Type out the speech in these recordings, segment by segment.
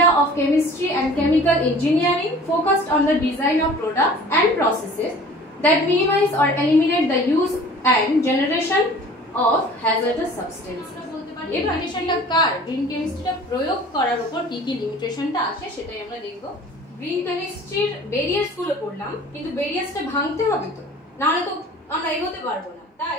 area of chemistry and chemical engineering focused on the design of products and processes that minimize or eliminate the use and generation of hazardous substances. এই লিমিটেশনটা কার green কেমিস্ট্রিটা প্রয়োগ করার উপর কি কি লিমিটেশনটা আসে সেটাই আমরা দেখব। গ্রিন কেমিস্ট্রির ব্যারিয়ার্স গুলো পড়লাম, কিন্তু ব্যারিয়ার্সটা ভাঙতে হবে তো, না হলে তো আমরা এগোতে পারবো না। তাই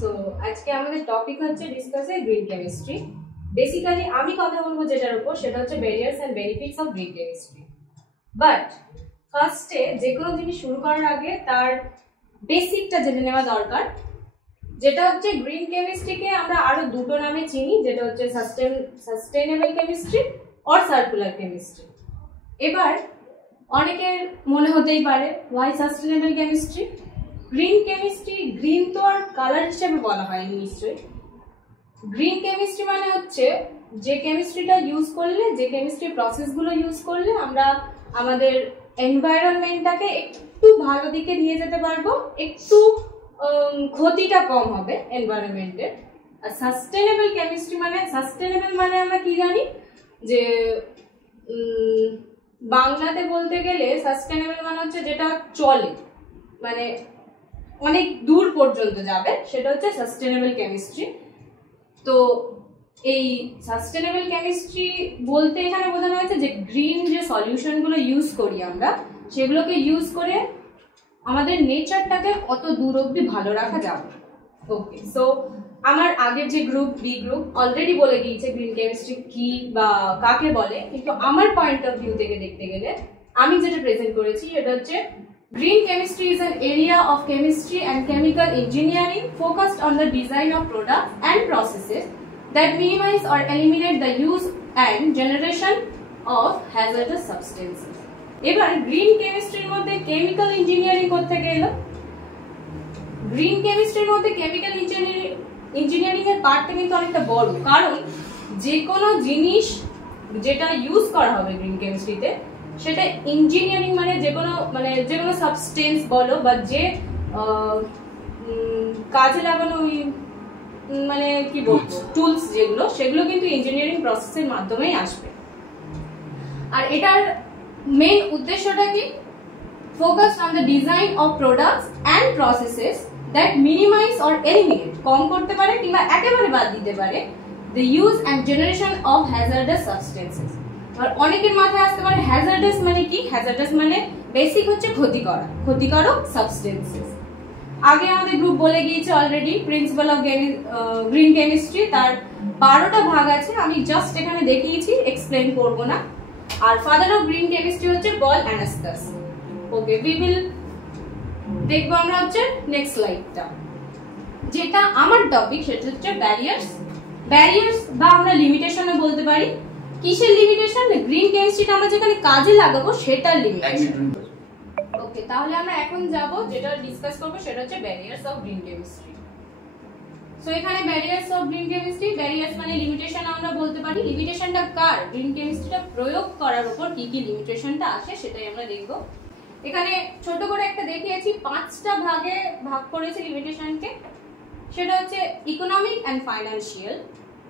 সো আজকে আমাদের টপিক হচ্ছে ডিসকাস গ্রিন কেমিস্ট্রি। বেসিক্যালি আমি কথা বলবো যেটার উপর, সেটা হচ্ছে barriers and benefits of green chemistry. But ফার্স্টে যে কোনো জিনিস শুরু করার আগে তার বেসিকটা জেনে নেওয়া দরকার, যেটা হচ্ছে গ্রিন কেমিস্ট্রিকে আমরা আরো দুটো নামে চিনি, যেটা হচ্ছে sustainable chemistry or circular chemistry. এবার অনেকের মনে হতেই পারে why sustainable chemistry. Green chemistry, green তো আর কালার হিসেবে বলা হয় নিশ্চয়ই। গ্রিন কেমিস্ট্রি মানে হচ্ছে যে কেমিস্ট্রিটা ইউজ করলে, যে কেমিস্ট্রি প্রসেসগুলো ইউজ করলে আমরা আমাদের এনভায়রনমেন্টটাকে একটু ভালো দিকে নিয়ে যেতে পারবো, একটু ক্ষতিটা কম হবে এনভায়রনমেন্টের। আর সাস্টেনেবল কেমিস্ট্রি মানে, সাস্টেনেবল মানে আমরা কি জানি যে বাংলাতে বলতে গেলে সাস্টেনেবল মানে হচ্ছে যেটা চলে, মানে অনেক দূর পর্যন্ত যাবে, সেটা হচ্ছে সাস্টেনেবল কেমিস্ট্রি। তো এই সাস্টেনেবল কেমিস্ট্রি বলতে এখানে বোঝানো হয়েছে যে গ্রিন যে সলিউশনগুলো ইউজ করি আমরা, সেগুলোকে ইউজ করে আমাদের নেচারটাকে কত দূর অবধি ভালো রাখা যাবে। ওকে, সো আমার আগের যে গ্রুপ বি গ্রুপ অলরেডি বলে দিয়েছে গ্রিন কেমিস্ট্রি কি বা কাকে বলে, কিন্তু আমার পয়েন্ট অফ ভিউ থেকে দেখতে গেলে আমি যেটা প্রেজেন্ট করেছি সেটা হচ্ছে green chemistry is an area of chemistry and chemical engineering focused on the design of products and processes that minimize or eliminate the use and generation of hazardous substances. এবার green কেমিস্ট্রির মধ্যে chemical engineering করতে গেলে, green কেমিস্ট্রির মধ্যে chemical engineering এর পার্টটা কিন্তু অনেকটা বড়, কারণ যে কোনো জিনিস যেটা ইউজ করা হবে গ্রিন কেমিস্ট্রিতে সেটা ইঞ্জিনিয়ারিং মানে যে কোনো সাবস্টেন্স বলো বা যে কাজে লাগানো মানে কি বলবো টুলস যেগুলো, সেগুলো কিন্তু ইঞ্জিনিয়ারিং প্রসেসের মাধ্যমেই আসবে। আর এটার মেইন উদ্দেশ্যটা কি? Focused on the design of products and processes that minimize or eliminate, কম করতে পারে কিংবা একেবারে বাদ দিতে পারে the use and generation of hazardous substances. আর অনেকের মাথায় আসতে পারে হ্যাজার্ডাস মানে কি? হ্যাজার্ডাস মানে বেসিক হচ্ছে ক্ষতিকারক সাবস্টেন্সেস। আগে আমাদের গ্রুপ বলে গিয়েছে already principal of green chemistry, তার 12টা ভাগ আছে, আমি জাস্ট এখানে দেখিয়েছি, এক্সপ্লেন করব না। আর ফাদার অফ গ্রিন কেমিস্ট্রি হচ্ছে পল অ্যানাস্টাস। ওকে, উই উইল দেখবো আমরা হচ্ছে নেক্সট স্লাইডটা, যেটা আমার টপিক, সেটা হচ্ছে ব্যারিয়ার্স বা আমরা লিমিটেশনে বলতে পারি। কিসের লিমিটেশন? গ্রিন কেমিস্ট্রিটা আমরা যেখানে কাজে লাগাবো সেটার লিমিটেশন। ওকে, তাহলে আমরা এখন যাব যেটা ডিসকাস করব সেটা হচ্ছে barriers of green chemistry. So এখানে barriers of green chemistry, barriers মানে লিমিটেশন আমরা বলতে পারি। লিমিটেশনটা কার গ্রিন কেমিস্ট্রিটা প্রয়োগ করার উপর কি কি লিমিটেশনটা আসে সেটাই আমরা দেখব। এখানে ছোট করে একটা দেখিয়েছি, 5টা ভাগে ভাগ করেছি লিমিটেশনকে। সেটা হচ্ছে ইকোনমিক অ্যান্ড ফাইন্যান্সিয়াল,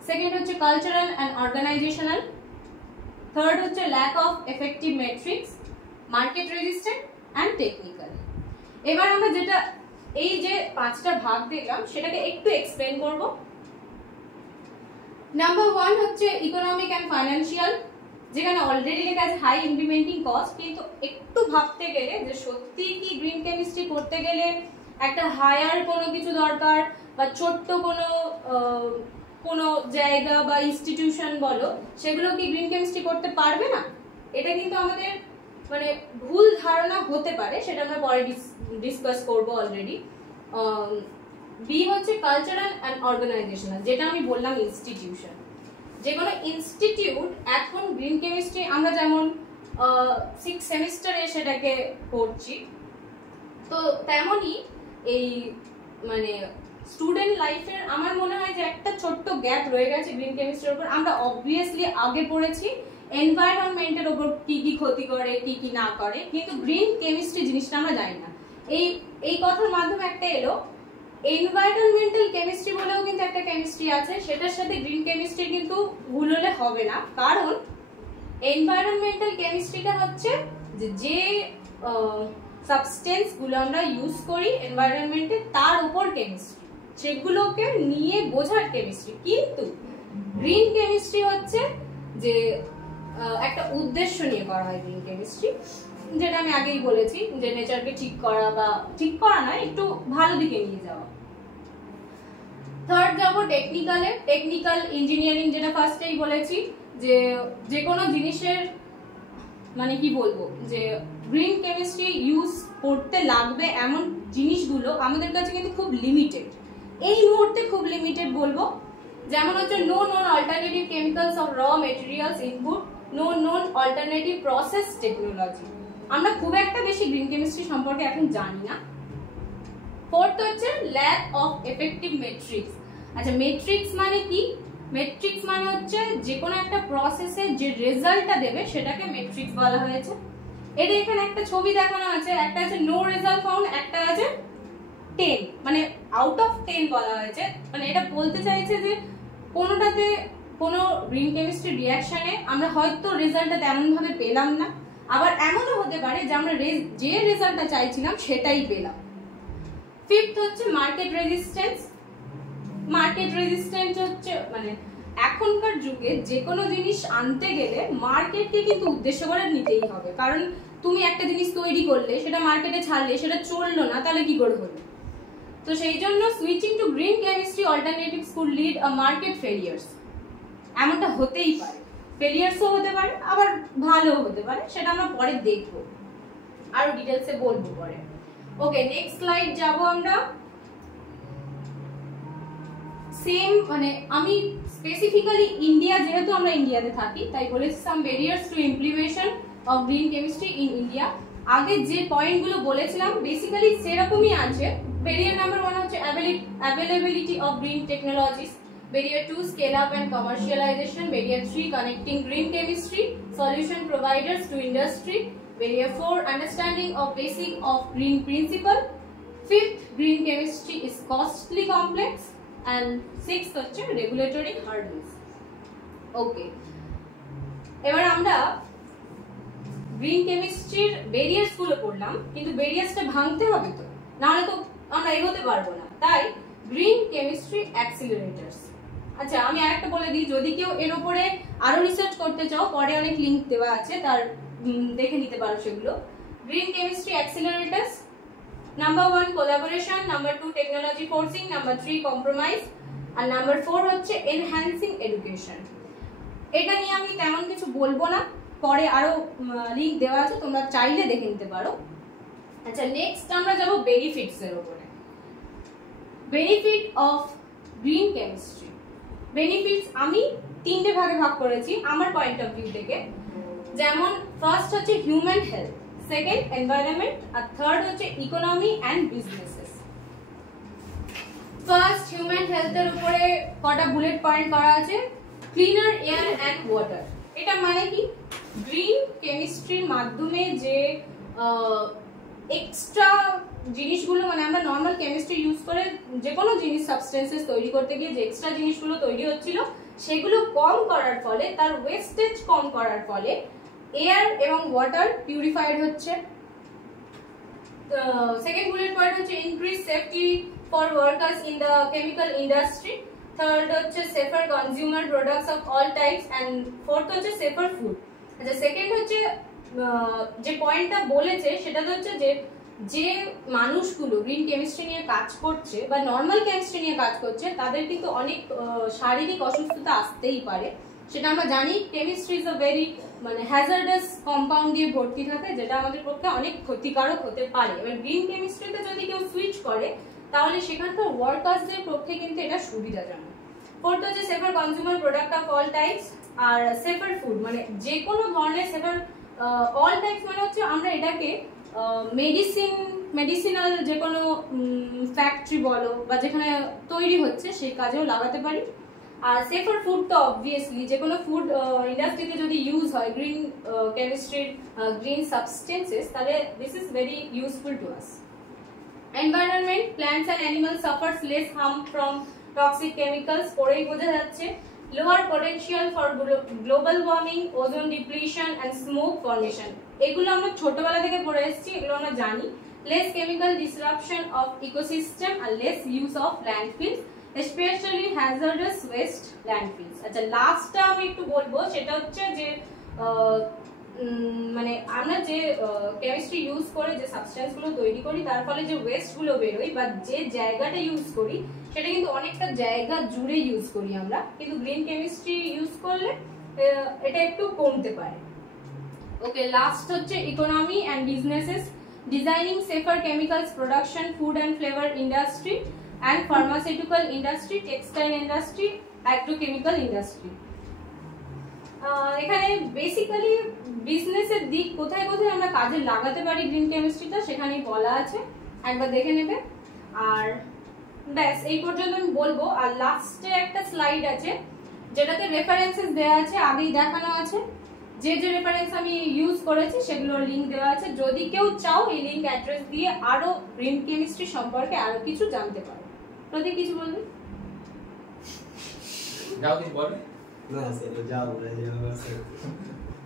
সেকেন্ড হচ্ছে কালচারাল অ্যান্ড অর্গানাইজেশনাল, থার্ড হচ্ছে lack of effective metrics, market resistant and technical. এবার আমরা যেটা এই যে 5টা ভাগ দিলাম সেটাকে একটু এক্সপ্লেন করব। নাম্বার 1 হচ্ছে ইকোনমিক অ্যান্ড ফাইন্যান্সিয়াল, যেখানে অলরেডি লেখা আছে হাই ইমপ্লিমেন্টিং কস্ট, কিন্তু একটু ভাবতে গেলে যে সত্যি কি গ্রিন কেমিস্ট্রি করতে গেলে একটা হায়ার কোনো কিছু দরকার বা ছোট্ট কোনো জায়গা বা ইনস্টিটিউশন বলো, সেগুলো কি গ্রিন কেমিস্ট্রি করতে পারবে না? এটা কিন্তু আমাদের মানে ভুল ধারণা হতে পারে, সেটা আমরা পরে ডিসকাস করব অলরেডি। বি হচ্ছে কালচারাল অ্যান্ড অর্গানাইজেশনাল, যেটা আমি বললাম ইনস্টিটিউশন। যে কোনো ইনস্টিটিউট এখন গ্রিন কেমিস্ট্রি আমরা যেমন 6 সেমিস্টারে সেটাকে পড়ছি, তো তেমনই এই মানে স্টুডেন্ট লাইফের আমার মনে হয় যে একটা ছোট্ট গ্যাপ রয়ে গেছে গ্রিন কেমিস্ট্রির উপর। আমরা অবভিয়াসলি আগে পড়েছি এনভায়রনমেন্টের উপর কি কি ক্ষতি করে কি কি না করে, কিন্তু গ্রিন কেমিস্ট্রি জিনিসটা আমরা জানি না। এই কথার মাধ্যমে একটা এলো এনভায়রনমেন্টাল কেমিস্ট্রি বলেও কিন্তু একটা কেমিস্ট্রি আছে, সেটার সাথে গ্রিন কেমিস্ট্রি কিন্তু ভুল হলে হবে না। কারণ এনভায়রনমেন্টাল কেমিস্ট্রিটা হচ্ছে যে সাবস্টেন্স গুলো আমরা ইউজ করি এনভায়রনমেন্টে তার উপর কেমিস্ট্রি, সেগুলোকে নিয়ে বোঝার কেমিস্ট্রি। কিন্তু গ্রিন কেমিস্ট্রি হচ্ছে যে একটা উদ্দেশ্য নিয়ে করা হয় গ্রিন কেমিস্ট্রি, যেটা আমি আগেই বলেছি যে নেচারকে ঠিক করা, বা ঠিক করা না, একটু ভালো দিকে নিয়ে যাওয়া। থার্ড যাবো টেকনিক্যালে। টেকনিক্যাল ইঞ্জিনিয়ারিং, যেটা ফার্স্টেই বলেছি যে কোনো জিনিসের মানে কি বলবো, যে গ্রিন কেমিস্ট্রি ইউজ করতে লাগবে এমন জিনিসগুলো আমাদের কাছে কিন্তু খুব লিমিটেড, এই মুহূর্তে খুব লিমিটেড বলবো। যেমন হচ্ছে no non alternative chemicals of raw materials input, no non alternative process technology. আমরা খুব একটা বেশি গ্রিন কেমিস্ট্রি সম্পর্কে এখন জানি না। ফোর্থ হচ্ছে ল্যাক অফ এফেক্টিভ মেট্রিক্স। আচ্ছা, মেট্রিক্স মানে কি? মেট্রিক্স মানে হচ্ছে যে কোনো একটা প্রসেসের যে রেজাল্টটা দেবে সেটাকে মেট্রিক্স বলা হয়েছে। এটা এখানে একটা ছবি দেখানো আছে, একটা আছে নো রেজাল্ট ফাউন্ড, একটা আছে 10, মানে আউট অফ 10 বলা হয়েছে। মানে এটা বলতে চাইছে যে কোনোটাতে কোনো গ্রিন কেমিস্ট্রি রিয়াকশনে আমরা হয়তো রেজাল্টটা তেমন ভাবে পেলাম না, আবার এমনও হতে পারে যে আমরা যে রেজাল্টটা চাইছিলাম সেটাই পেলাম। ফিফথ হচ্ছে মার্কেট রেজিস্ট্যান্স। মার্কেট রেজিস্ট্যান্স হচ্ছে মানে এখনকার যুগে যে কোনো জিনিস আনতে গেলে মার্কেটকে কিন্তু উদ্দেশ্য করে নিতেই হবে, কারণ তুমি একটা জিনিস তৈরি করলে সেটা মার্কেটে ছাড়লে সেটা চললো না, তাহলে কি করে হলো? তো সেই জন্য switching to green chemistry alternatives could lead a market failures. এমনটা হতেই পারে, ফেলিয়ার্সও হতে পারে, আবার ভালোও হতে পারে, সেটা আমরা পরে দেখবো, আরো ডিটেলসে বলবো পরে। ওকে, নেক্সট স্লাইড যাব আমরা। সেম মানে আমি স্পেসিফিক্যালি ইন্ডিয়া, যেহেতু আমরা ইন্ডিয়াতে থাকি তাই বলেছি some barriers to implementation of green chemistry in India. আগে যে পয়েন্টগুলো বলেছিলাম বেসিক্যালি সেরকমই আছে। ব্যারিয়ার নাম্বার 1 হচ্ছে availability of green technologies, barrier 2 scale up and commercialization, barrier 3 connecting green chemistry solution providers to industry, barrier 4 understanding of basic of green principle, fifth green chemistry is costly complex, and sixth হচ্ছে regulatory hurdles. ওকে, এবার আমরা green কেমিস্ট্রির barriers গুলো পড়লাম, কিন্তু ব্যারিয়ার্সটা ভাঙতে হবে তো, নাহলে তো আমরা এগোতে পারবো না। তাই গ্রিন কেমিস্ট্রি অ্যাক্সিলারেটরস। আচ্ছা, আমি আরেকটা বলে দিই, যদি কেউ এর উপরে আরো রিসার্চ করতে চাও পরে অনেক লিংক দেওয়া আছে, তার দেখে নিতে পারো সেগুলো। Green chemistry accelerators, number 1 collaboration, number 2 technology forcing, number 3 compromise, আর নাম্বার 4 হচ্ছে এনহ্যান্সিং এডুকেশন। এটা নিয়ে আমি তেমন কিছু বলবো না, পরে আরো লিংক দেওয়া আছে, তোমরা চাইলে দেখে নিতে পারো। আচ্ছা, নেক্সট আমরা যাব বেনিফিটস এর উপরে। Benefit of green chemistry. Benefits আমি 3টে ভাগে ভাগ করেছি আমার পয়েন্ট অফ ভিউ থেকে। যেমন ফার্স্ট হচ্ছে হিউম্যান হেলথ, সেকেন্ড এনভায়রনমেন্ট, আর থার্ড হচ্ছে economy and businesses. First human হেলথের উপরে কটা বুলেট পয়েন্ট করা আছে। Cleaner air and water. এটা মানে কি? গ্রিন কেমিস্ট্রির মাধ্যমে যে এক্সট্রা জিনিসগুলো, মানে আমরা নর্মাল কেমিস্ট্রি ইউজ করে যে কোনো জিনিস সাবস্টেন্সেস তৈরি করতে গিয়ে যে এক্সট্রা জিনিসগুলো তৈরি হচ্ছিল সেগুলো কম করার ফলে, তার ওয়েস্টেজ কম করার ফলে এয়ার এবং ওয়াটার পিউরিফাইড হচ্ছে। সেকেন্ড বুলেট পয়েন্ট হচ্ছে increase safety for workers in the chemical industry. Third হচ্ছে safer consumer products of all types, and fourth হচ্ছে সেফার ফুড। আচ্ছা, সেকেন্ড হচ্ছে যে পয়েন্টটা বলেছে সেটা হচ্ছে যে মানুষগুলো গ্রিন কেমিস্ট্রি নিয়ে কাজ করছে বা নর্মাল কেমিস্ট্রি নিয়ে কাজ করছে তাদের কিন্তু অনেক শারীরিক অসুস্থতা আসতেই পারে। সেটা আমরা জানি, কেমিস্ট্রি ইজ আ ভেরি মানে হ্যাজার্ডাস কম্পাউন্ড দিয়ে ভর্তি থাকে, যেটা আমাদের পক্ষে অনেক ক্ষতিকারক হতে পারে। এবার গ্রিন কেমিস্ট্রিতে যদি কেউ সুইচ করে তাহলে সেখানকার ওয়ার্কার্সদের পক্ষে কিন্তু এটা সুবিধাজনক। ফোর্থ হচ্ছে safer consumer product of all types, আর সেফার ফুড মানে যে কোনো ধরনের সেফার অল টাইপস মানে হচ্ছে আমরা এটাকে মেডিসিনাল যে কোনো ফ্যাক্টরি বলো বা যেখানে তৈরি হচ্ছে সেই কাজেও লাগাতে পারি। আর সেফার ফুড তো অবভিয়াসলি যে কোনো ফুড ইন্ডাস্ট্রিতে যদি ইউজ হয় গ্রিন কেমিস্ট্রির গ্রিন সাবস্টেন্সেস, তাহলে this is very useful to us. Environment, plants and animal suffers less harm from toxic chemicals, পরেই বোঝা যাচ্ছে। Lower potential for global warming, ozone depletion and smog formation, এগুলো আমরা ছোটবেলা থেকে পড়ে এসেছি, এগুলো আমরা জানি। Less chemical disruption of ecosystem আর less use of landfills, specially hazardous West ল্যান্ডফিলস। আচ্ছা, লাস্টটা আমি একটু বলবো, সেটা হচ্ছে যে মানে আমরা যে কেমিস্ট্রি ইউজ করে যে সাবস্টেন্স গুলো তৈরি করি তার ফলে যে ওয়েস্ট গুলো বেরোয় বা যে জায়গাটা ইউজ করি সেটা কিন্তু অনেকটা জায়গা জুড়ে ইউজ করি আমরা, কিন্তু গ্রিন কেমিস্ট্রি ইউজ করলে এটা একটু কমতে পারে। ওকে, লাস্ট হচ্ছে economy and businesses, designing safer chemicals production, food and flavour industry and pharmaceutical industry, textile industry, agrochemical industry. এখানে বেসিক্যালি বিজনেসের দিক কোথায় কোথায় আমরা কাজে লাগাতে পারি গ্রিন কেমিস্ট্রিটা সেখানেই বলা আছে, একবার দেখে নেবে। আর ব্যাস এই পর্যন্ত আমি বলবো। আর লাস্টে একটা স্লাইড আছে যেটাতে রেফারেন্সেস দেওয়া আছে, আগেই দেখানো আছে, যে যে রেফারেন্স আমি ইউজ করেছি সেগুলোর লিঙ্ক দেওয়া আছে। যদি কেউ চাও এই লিঙ্ক অ্যাড্রেস দিয়ে আরো গ্রিন কেমিস্ট্রি সম্পর্কে আরো কিছু জানতে পারো। প্রতীক কিছু বলবে? যাও কিছু বলবে না স্যার, যাও না যাও স্যার,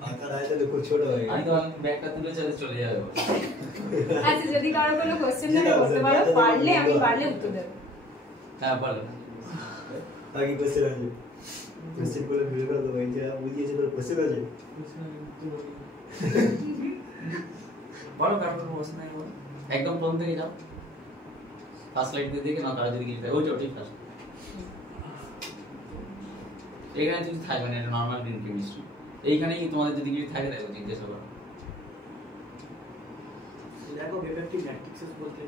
আকার আইতে খুব ছোট হয়ে গেল। আমি তো ব্যাগটা তুলে চলে যাবো। আচ্ছা, যদি কারো কোনো কোশ্চেন থাকে করতে পারো, পারলে আমি পারলে উত্তর দেব। হ্যাঁ বলো। আগে কোশ্চেন আছে, কোশ্চেন করে ভিডিও করে দেবো, এই যে বুঝিয়েছে তোর কোশ্চেন আছে বলো, কারণ প্রশ্ন নাই বলো, একদম প্রথম থেকে যাও, ফার্স্ট স্লাইড দিয়ে দেখে না, তারা যদি কিছু ওইটা ওটাই ফার্স্ট। এখানে যদি থাকবে না, এটা নর্মাল গ্রিন কেমিস্ট্রি, এইখানেই তোমাদের যদি কিছু থাকে দেখো জিজ্ঞাসা করো। দেখো ইফেক্টিভ ম্যাট্রিক্স বলতে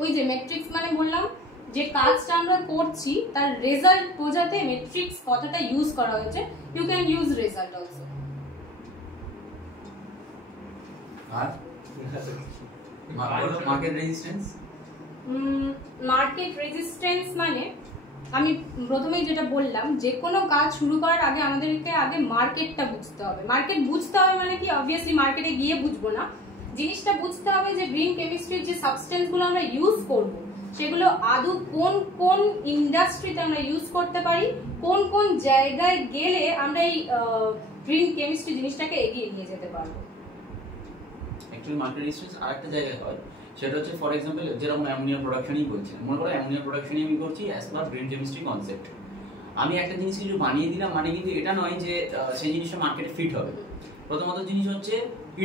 ওই যে ম্যাট্রিক্স মানে বললাম যে কাজটা আমরা করছি তার রেজাল্ট বোঝাতে ম্যাট্রিক্স কথাটা ইউজ করা হয়েছে। You can use result also. আর মার্কেট রেজিস্ট্যান্স, মার্কেট রেজিস্ট্যান্স মানে আমি প্রথমেই যেটা বললাম, যে কোনো কাজ শুরু করার আগে আমাদেরকে আগে মার্কেটটা বুঝতে হবে। মার্কেট বুঝতে হবে মানে কি, অবভিয়াসলি মার্কেটে গিয়ে বুঝবো না, জিনিসটা বুঝতে হবে যে গ্রিন কেমিস্ট্রির যে সাবস্টেন্স গুলো আমরা ইউজ করব সেগুলো আদৌ কোন কোন ইন্ডাস্ট্রিতে আমরা ইউজ করতে পারি, কোন কোন জায়গায় গেলে আমরা এই গ্রিন কেমিস্ট্রি জিনিসটাকে এগিয়ে নিয়ে যেতে পারবো। অ্যাকচুয়ালি মার্কেট রেজিস্ট্যান্স আরেকটা জায়গায় হয়, সেটা হচ্ছে ফর এক্সাম্পল যেরকম অ্যামোনিয়া প্রোডাকশনই বলছেন, মনে করো অ্যামোনিয়া প্রোডাকশনই আমি করছি as per green chemistry concept. আমি একটা জিনিস কিছু বানিয়ে দিলাম মানে কিন্তু এটা নয় যে সেই জিনিসটা মার্কেটে ফিট হবে। প্রথমত জিনিস হচ্ছে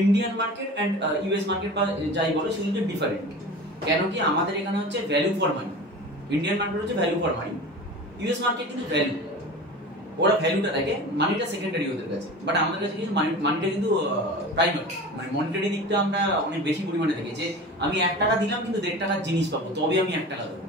Indian market and US market বা যাই বলো সেগুলো হচ্ছে ডিফারেন্ট। কেন কি আমাদের এখানে হচ্ছে value for money, Indian market হচ্ছে value for money, US market কিন্তু ভ্যালু, ওরা ভ্যালুটা দেখে, মানিটা সেকেন্ডারি ওদের কাছে, বাট আমাদের কাছে কিন্তু মানিটা কিন্তু প্রাইমারি, মানে মনিটারি দিকটা আমরা অনেক বেশি পরিমাণে দেখি যে আমি 1 টাকা দিলাম কিন্তু 1.5 টাকার জিনিস পাবো, তবে আমি 1 টাকা দেবো।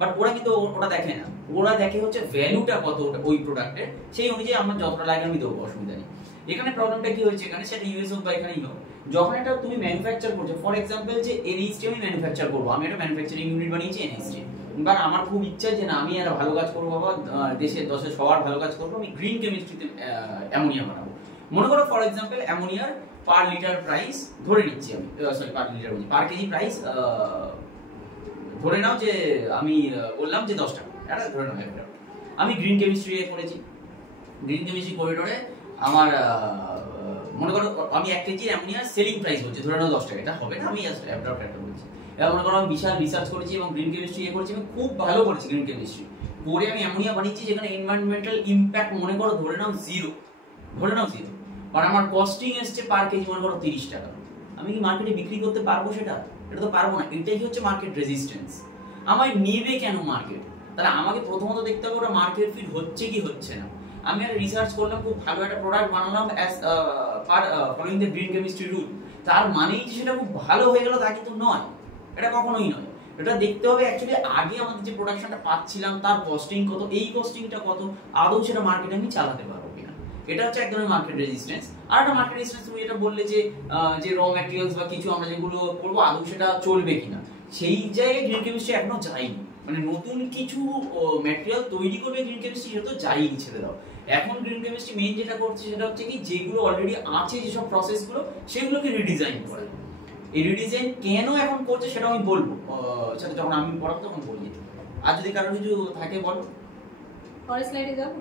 বাট ওরা কিন্তু ওটা দেখে না, ওরা দেখে হচ্ছে ভ্যালুটা কত ওই প্রোডাক্টের, সেই অনুযায়ী আমার যতটা লাগে আমি দেবো, অসুবিধা নেই। এখানে প্রবলেমটা কি হয়েছে, এখানে সেটা ইউএস হোক বা এখানেই হোক, যখন এটা তুমি ম্যানুফ্যাকচার করছো, ফর এক্সাম্পল যে এনএইচটি আমি ম্যানুফ্যাকচার করবো, আমি একটা ম্যানুফ্যাকচারিং ইউনিট বানিয়েছি এনএইচটি, বাট আমার খুব ইচ্ছা যে না আমি একটা ভালো কাজ করবো বাবা, দেশের 10-এ সবার ভালো কাজ করবো, আমি গ্রিন কেমিস্ট্রিতে অ্যামোনিয়া বানাবো। মনে করো ফর এক্সাম্পল অ্যামোনিয়ার পার লিটার প্রাইস ধরে নিচ্ছি আমি, সরি পার লিটার বলছি, পার কেজি প্রাইস ধরে নাও যে আমি বললাম যে 10 টাকা, এটা ধরে নাও একটা। আমি গ্রিন কেমিস্ট্রি করেছি, গ্রিন কেমিস্ট্রি করিডোরে আমার মনে করো আমি 1 কেজি অ্যামোনিয়ার সেলিং প্রাইস বলছি, ধরে নাও 10 টাকা, এটা হবে না, আমি জাস্ট অ্যাডাপ্ট একটা বলছি। এবার মনে করো আমি বিশাল রিসার্চ করেছি এবং গ্রিন কেমিস্ট্রি করেছি, আমি খুব ভালো করেছি গ্রিন কেমিস্ট্রি করে, আমি অ্যামোনিয়া বানিয়েছি যেখানে এনভায়রনমেন্টাল ইম্প্যাক্ট মনে করো ধরে নাও 0, ধরে নাও 0, বাট আমার কস্টিং এসছে পার কেজি মনে করো 30 টাকা। আমি কি মার্কেটে বিক্রি করতে পারবো সেটা? এটা তো পারবো না। এটাই হচ্ছে মার্কেট রেজিস্ট্যান্স। আমায় নেবে কেন মার্কেট? তাহলে আমাকে প্রথমত দেখতে হবে ওটা মার্কেট ফিট হচ্ছে কি হচ্ছে না। আমি একটা রিসার্চ করলাম, খুব ভালো একটা প্রোডাক্ট বানালাম as per following the green chemistry rule, তার মানেই যে সেটা খুব ভালো হয়ে গেল তা কিন্তু নয়, এটা কখনোই নয়। এটা দেখতে হবে অ্যাকচুয়ালি আগে আমাদের যে প্রোডাকশনটা পাচ্ছিলাম তার কস্টিং কত, এই কস্টিংটা কত, আদৌ সেটা মার্কেটে আমি চালাতে পারবো কিনা। এটা হচ্ছে এক ধরনের মার্কেট রেজিস্ট্যান্স। আর একটা মার্কেট রেজিস্ট্যান্স তুমি এটা বললে যে র ম্যাটেরিয়ালস বা কিছু আমরা যেগুলো করবো আদৌ সেটা চলবে কিনা, সেই জায়গায় গ্রিন কেমিস্ট্রি এখনো যায়নি। মানে নতুন কিছু ম্যাটেরিয়াল তৈরি করবে গ্রিন কেমিস্ট্রি, সেটা তো যায়নি, ছেড়ে দাও। এখন গ্রিন কেমিস্ট্রি মেইন যেটা করছে সেটা হচ্ছে কি যেগুলো অলরেডি আছে যেসব প্রসেসগুলো সেগুলোকে রিডিজাইন করে। এই রিডিজাইন কেন এখন করছে সেটা আমি বলবো, সেটা যখন আমি পড়াবো তখন বলি। আর যদি কারো কিছু থাকে বলো। পরের স্লাইডে যাবো।